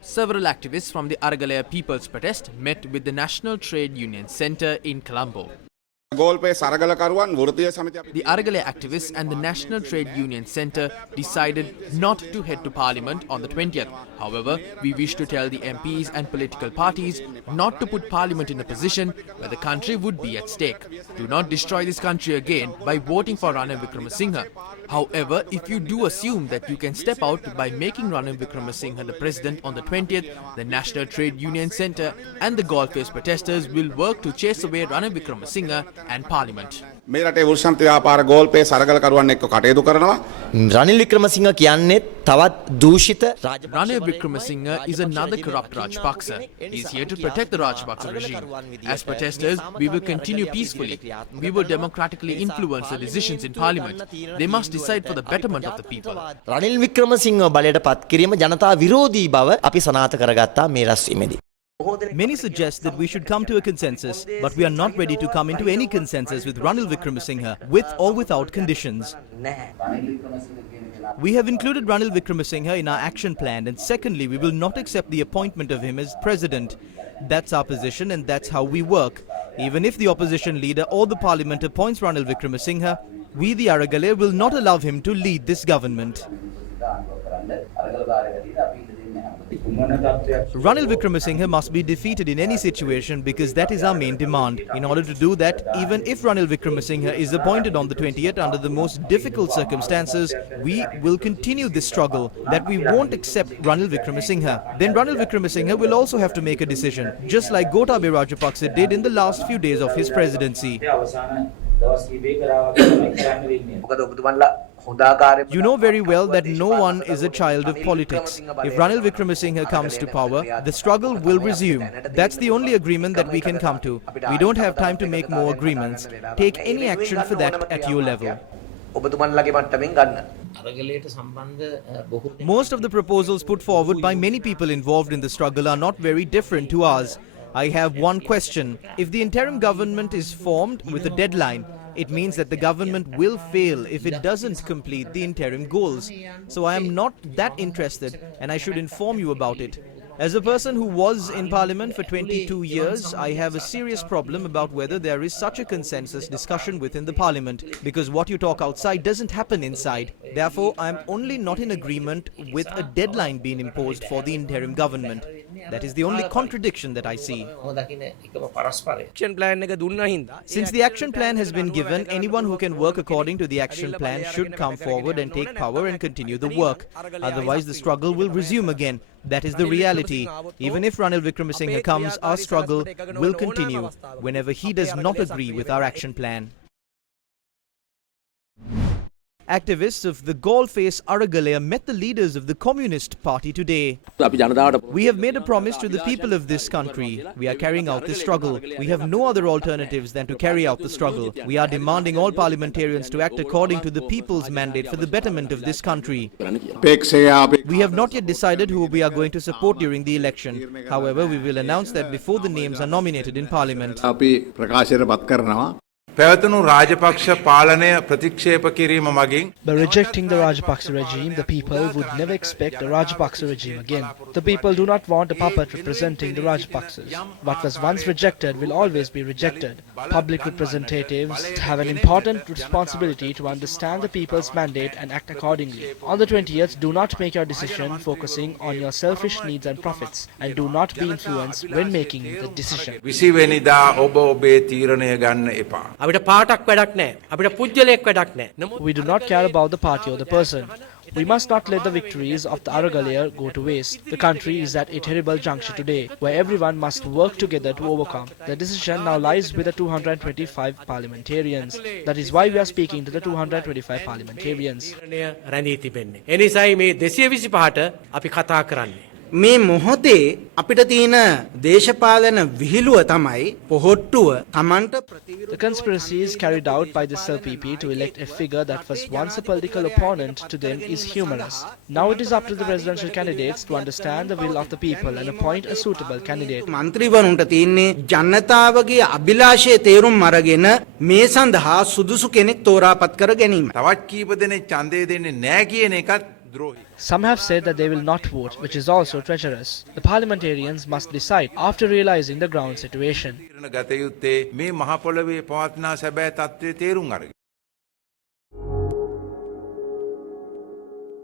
Several activists from the Aragalaya People's Protest met with the National Trade Union Centre in Colombo. The Aragalaya activists and the National Trade Union Centre decided not to head to Parliament on the 20th. However, we wish to tell the MPs and political parties not to put Parliament in a position where the country would be at stake. Do not destroy this country again by voting for Ranil Wickremesinghe. However, if you do assume that you can step out by making Ranil Wickremesinghe the president on the 20th, the National Trade Union Centre and the Goldface protesters will work to chase away Ranil Wickremesinghe and Parliament. මේ රටේ වෘෂ්‍යන්ත ව්‍යාපාර ගෝල්පේ සරගලකරුවන් එක්ක කටයුතු කරනවා. රනිල් වික්‍රමසිංහ කියන්නේ තවත් දූෂිත Ranil Wickremesinghe is another corrupt Rajapaksa. He is here to protect the Rajapaksa regime. As protesters, we will continue peacefully. We will democratically influence the decisions in Parliament. They must decide for the betterment of the people. Ranil Wickremesinghe බලයට පත් කිරීම ජනතා විරෝධී බව අපි සනාථ කරගත්තා මේ රැස්වීමේදී. Many suggest that we should come to a consensus, but we are not ready to come into any consensus with Ranil Wickremesinghe, with or without conditions. We have included Ranil Wickremesinghe in our action plan, and secondly, we will not accept the appointment of him as president. That's our position and that's how we work. Even if the opposition leader or the parliament appoints Ranil Wickremesinghe, we the Aragalaya will not allow him to lead this government. Ranil Wickremesinghe must be defeated in any situation because that is our main demand. In order to do that, even if Ranil Wickremesinghe is appointed on the 20th under the most difficult circumstances, we will continue this struggle that we won't accept Ranil Wickremesinghe. Then Ranil Wickremesinghe will also have to make a decision, just like Gotabaya Rajapaksa did in the last few days of his presidency. You know very well that no one is a child of politics. If Ranil Wickremesinghe comes to power, the struggle will resume. That's the only agreement that we can come to. We don't have time to make more agreements. Take any action for that at your level. Most of the proposals put forward by many people involved in the struggle are not very different to ours. I have one question. If the interim government is formed with a deadline, it means that the government will fail if it doesn't complete the interim goals. So I am not that interested and I should inform you about it. As a person who was in Parliament for 22 years, I have a serious problem about whether there is such a consensus discussion within the Parliament, because what you talk outside doesn't happen inside. Therefore, I am only not in agreement with a deadline being imposed for the interim government. That is the only contradiction that I see. Since the action plan has been given, anyone who can work according to the action plan should come forward and take power and continue the work. Otherwise, the struggle will resume again. That is the reality. Even if Ranil Wickremesinghe comes, our struggle will continue whenever he does not agree with our action plan. Activists of the Goldface Aragalaya met the leaders of the Communist Party today. We have made a promise to the people of this country. We are carrying out this struggle. We have no other alternatives than to carry out the struggle. We are demanding all parliamentarians to act according to the people's mandate for the betterment of this country. We have not yet decided who we are going to support during the election. However, we will announce that before the names are nominated in Parliament. පැවතුණු Rajapaksa පාලනය ප්‍රතික්ෂේප කිරීම මගින් By rejecting the Rajapaksa regime, the people would never expect a Rajapaksa regime again. The people do not want a puppet representing the Rajapaksas. What was once rejected will always be rejected. Public representatives have an important responsibility to understand the people's mandate and act accordingly. On the 20th, do not make your decision focusing on your selfish needs and profits, and do not be influenced when making the decision. 20 වෙනිදා ඔබ ඔබේ තීරණය ගන්න එපා. We do not care about the party or the person. We must not let the victories of the Aragalaya go to waste. The country is at a terrible juncture today, where everyone must work together to overcome. The decision now lies with the 225 parliamentarians. That is why we are speaking to the 225 parliamentarians. මේ මොහොතේ අපිට තියෙන දේශපාලන විහිළුව තමයි පොහොට්ටුව තමන්ට The conspiracy is carried out by the SLPP to elect a figure that was once a political opponent to them is humorous. Now it is up to the presidential candidates to understand the will of the people and appoint a suitable candidate. මන්ත්‍රීවරුන්ට තියෙන්නේ ජනතාවගේ අභිලාෂයේ තේරුම් අරගෙන මේ සඳහා සුදුසු කෙනෙක් තෝරාපත් කර ගැනීම. තවත් කීප දෙනෙක් ඡන්දය දෙන්නේ නැහැ කියන එකත් ද්‍රෝහී. Some have said that they will not vote, which is also treacherous. The parliamentarians must decide after realizing the ground situation. තීරණ ගත යුත්තේ මේ මහ පොළවේ පවත්නා සැබෑ තත්ත්වයේ තේරුම් අරගෙන.